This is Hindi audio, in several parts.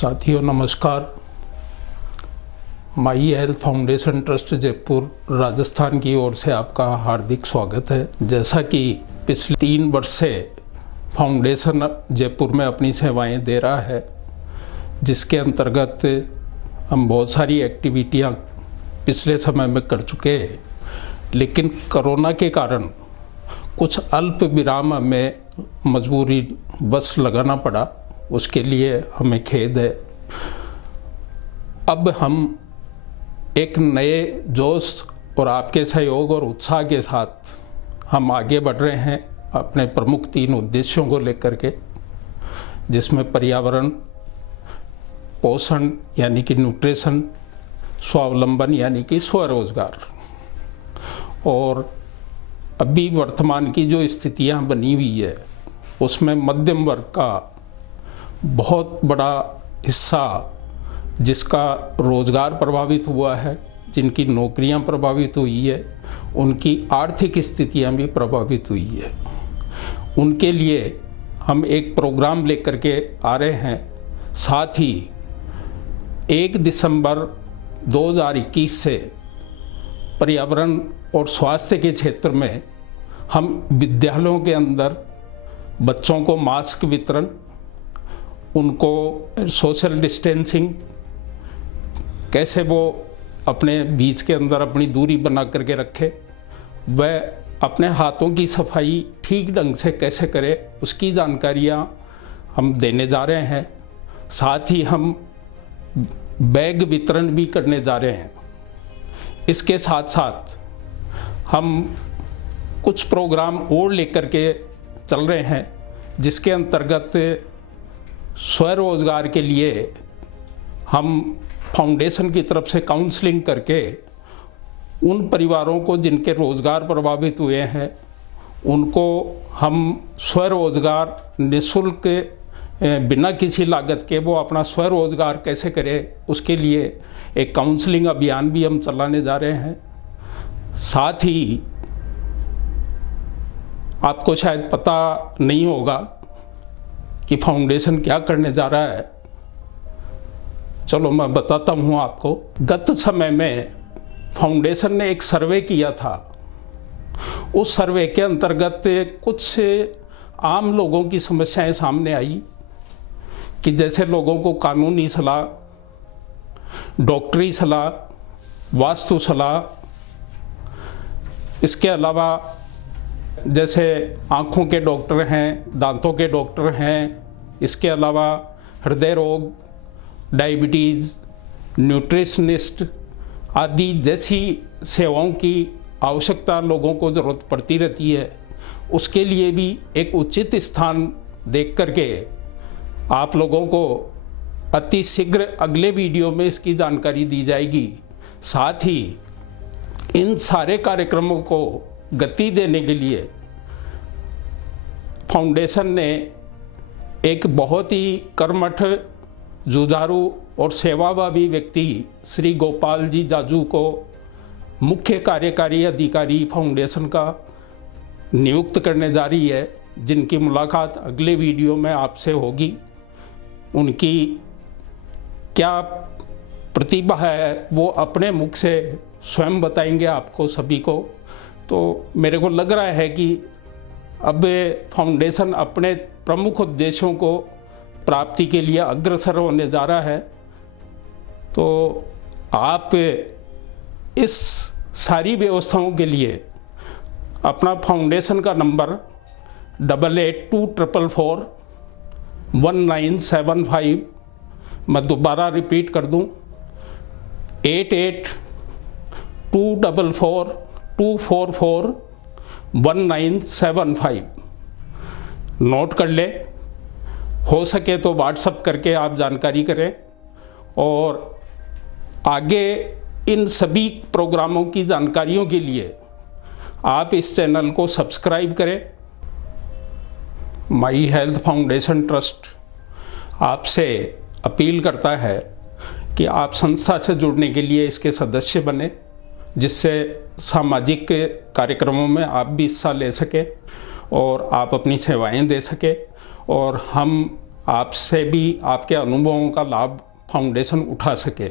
साथियों नमस्कार। My health foundation trust Jaipur Rajasthan की ओर से आपका हार्दिक स्वागत है। जैसा कि पिछले 3 वर्ष से फाउंडेशन जयपुर में अपनी सेवाएं दे रहा है, जिसके अंतर्गत हम बहुत सारी एक्टिविटियां पिछले समय में कर चुके हैं, लेकिन कोरोना के कारण कुछ अल्प विराम हमें मजबूरी बस लगाना पड़ा। उसके लिए हमें खेद है। अब हम एक नए जोश और आपके सहयोग और उत्साह के साथ हम आगे बढ़ रहे हैं अपने प्रमुख 3 उद्देश्यों को लेकर के, जिसमें पर्यावरण, पोषण यानी कि न्यूट्रिशन, स्वावलंबन यानी कि स्वरोजगार। और अभी वर्तमान की जो स्थितियां बनी हुई है उसमें मध्यम वर्ग का बहुत बड़ा हिस्सा जिसका रोजगार प्रभावित हुआ है, जिनकी नौकरियां प्रभावित हुई है, उनकी आर्थिक स्थितियां भी प्रभावित हुई है। उनके लिए हम एक प्रोग्राम लेकर के आ रहे हैं। साथ ही 1 दिसंबर 2021 से पर्यावरण और स्वास्थ्य के क्षेत्र में हम विद्यालयों के अंदर बच्चों को मास्क वितरण, उनको सोशल डिस्टेंसिंग, कैसे वो अपने बीच के अंदर अपनी दूरी बना करके रखे, वह अपने हाथों की सफाई ठीक ढंग से कैसे करे, उसकी जानकारियाँ हम देने जा रहे हैं। साथ ही हम बैग वितरण भी करने जा रहे हैं। इसके साथ साथ हम कुछ प्रोग्राम और लेकर के चल रहे हैं, जिसके अंतर्गत स्वरोजगार के लिए हम फाउंडेशन की तरफ से काउंसलिंग करके उन परिवारों को जिनके रोज़गार प्रभावित हुए हैं, उनको हम स्वरोजगार निःशुल्क बिना किसी लागत के वो अपना स्वरोजगार कैसे करें, उसके लिए एक काउंसलिंग अभियान भी हम चलाने जा रहे हैं। साथ ही आपको शायद पता नहीं होगा कि फाउंडेशन क्या करने जा रहा है। चलो मैं बताता हूँ आपको। गत समय में फाउंडेशन ने एक सर्वे किया था। उस सर्वे के अंतर्गत कुछ आम लोगों की समस्याएं सामने आई कि जैसे लोगों को कानूनी सलाह, डॉक्टरी सलाह, वास्तु सलाह, इसके अलावा जैसे आँखों के डॉक्टर हैं, दांतों के डॉक्टर हैं, इसके अलावा हृदय रोग, डायबिटीज़, न्यूट्रिशनिस्ट आदि जैसी सेवाओं की आवश्यकता लोगों को ज़रूरत पड़ती रहती है। उसके लिए भी एक उचित स्थान देख करके आप लोगों को अति शीघ्र अगले वीडियो में इसकी जानकारी दी जाएगी। साथ ही इन सारे कार्यक्रमों को गति देने के लिए फाउंडेशन ने एक बहुत ही कर्मठ, जुझारू और सेवाभावी व्यक्ति श्री गोपाल जी जाजू को मुख्य कार्यकारी अधिकारी फाउंडेशन का नियुक्त करने जा रही है, जिनकी मुलाकात अगले वीडियो में आपसे होगी। उनकी क्या प्रतिभा है वो अपने मुख से स्वयं बताएंगे आपको सभी को। तो मेरे को लग रहा है कि अब फाउंडेशन अपने प्रमुख उद्देश्यों को प्राप्ति के लिए अग्रसर होने जा रहा है। तो आप इस सारी व्यवस्थाओं के लिए अपना फाउंडेशन का नंबर 8824441975, मैं दोबारा रिपीट कर दूं, 8824441975। नोट कर ले, हो सके तो व्हाट्सएप करके आप जानकारी करें। और आगे इन सभी प्रोग्रामों की जानकारियों के लिए आप इस चैनल को सब्सक्राइब करें। माई हेल्थ फाउंडेशन ट्रस्ट आपसे अपील करता है कि आप संस्था से जुड़ने के लिए इसके सदस्य बने, जिससे सामाजिक कार्यक्रमों में आप भी हिस्सा ले सकें और आप अपनी सेवाएं दे सकें। और हम आपसे भी आपके अनुभवों का लाभ फाउंडेशन उठा सके।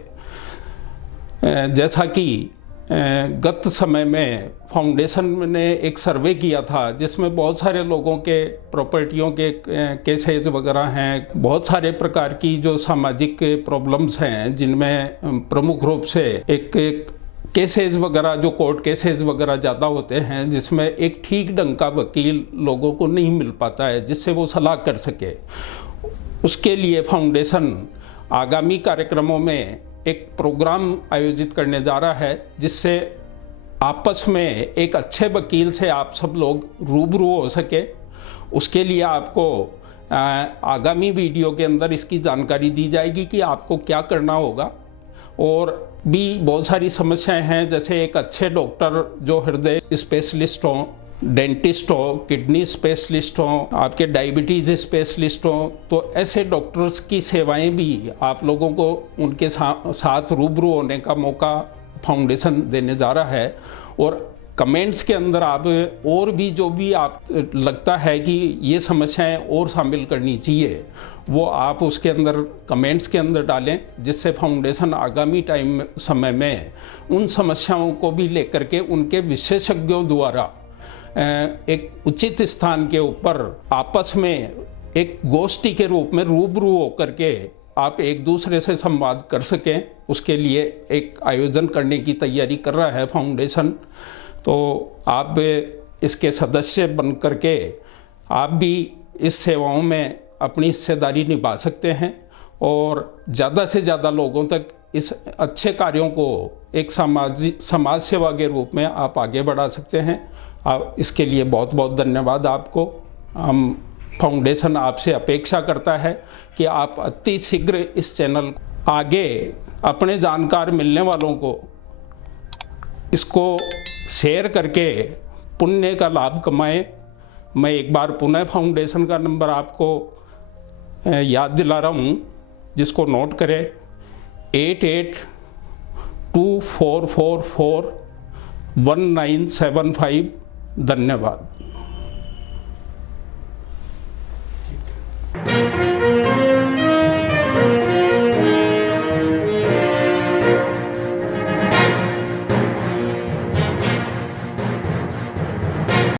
जैसा कि गत समय में फाउंडेशन ने एक सर्वे किया था जिसमें बहुत सारे लोगों के प्रॉपर्टियों के केसेस वगैरह हैं, बहुत सारे प्रकार की जो सामाजिक प्रॉब्लम्स हैं, जिनमें प्रमुख रूप से एक केसेस वगैरह, जो कोर्ट केसेस वगैरह ज़्यादा होते हैं, जिसमें एक ठीक ढंग का वकील लोगों को नहीं मिल पाता है जिससे वो सलाह कर सके। उसके लिए फाउंडेशन आगामी कार्यक्रमों में एक प्रोग्राम आयोजित करने जा रहा है जिससे आपस में एक अच्छे वकील से आप सब लोग रूबरू हो सके। उसके लिए आपको आगामी वीडियो के अंदर इसकी जानकारी दी जाएगी कि आपको क्या करना होगा। और भी बहुत सारी समस्याएं हैं, जैसे एक अच्छे डॉक्टर जो हृदय स्पेशलिस्ट हों, डेंटिस्ट हो, किडनी स्पेशलिस्ट हो, आपके डायबिटीज़ स्पेशलिस्ट हो, तो ऐसे डॉक्टर्स की सेवाएं भी आप लोगों को उनके साथ रूबरू होने का मौका फाउंडेशन देने जा रहा है। और कमेंट्स के अंदर आप और भी जो भी आप लगता है कि ये समस्याएं और शामिल करनी चाहिए, वो आप उसके अंदर कमेंट्स के अंदर डालें, जिससे फाउंडेशन आगामी समय में उन समस्याओं को भी लेकर के उनके विशेषज्ञों द्वारा एक उचित स्थान के ऊपर आपस में एक गोष्ठी के रूप में रूबरू होकर के आप एक दूसरे से संवाद कर सकें। उसके लिए एक आयोजन करने की तैयारी कर रहा है फाउंडेशन। तो आप इसके सदस्य बन करके आप भी इस सेवाओं में अपनी हिस्सेदारी निभा सकते हैं और ज़्यादा से ज़्यादा लोगों तक इस अच्छे कार्यों को एक समाज सेवा के रूप में आप आगे बढ़ा सकते हैं। आप इसके लिए बहुत बहुत धन्यवाद आपको। हम फाउंडेशन आपसे अपेक्षा करता है कि आप अति शीघ्र इस चैनल आगे अपने जानकार मिलने वालों को इसको शेयर करके पुण्य का लाभ कमाएं। मैं एक बार पुनः फाउंडेशन का नंबर आपको याद दिला रहा हूँ, जिसको नोट करें, 8824441975। धन्यवाद।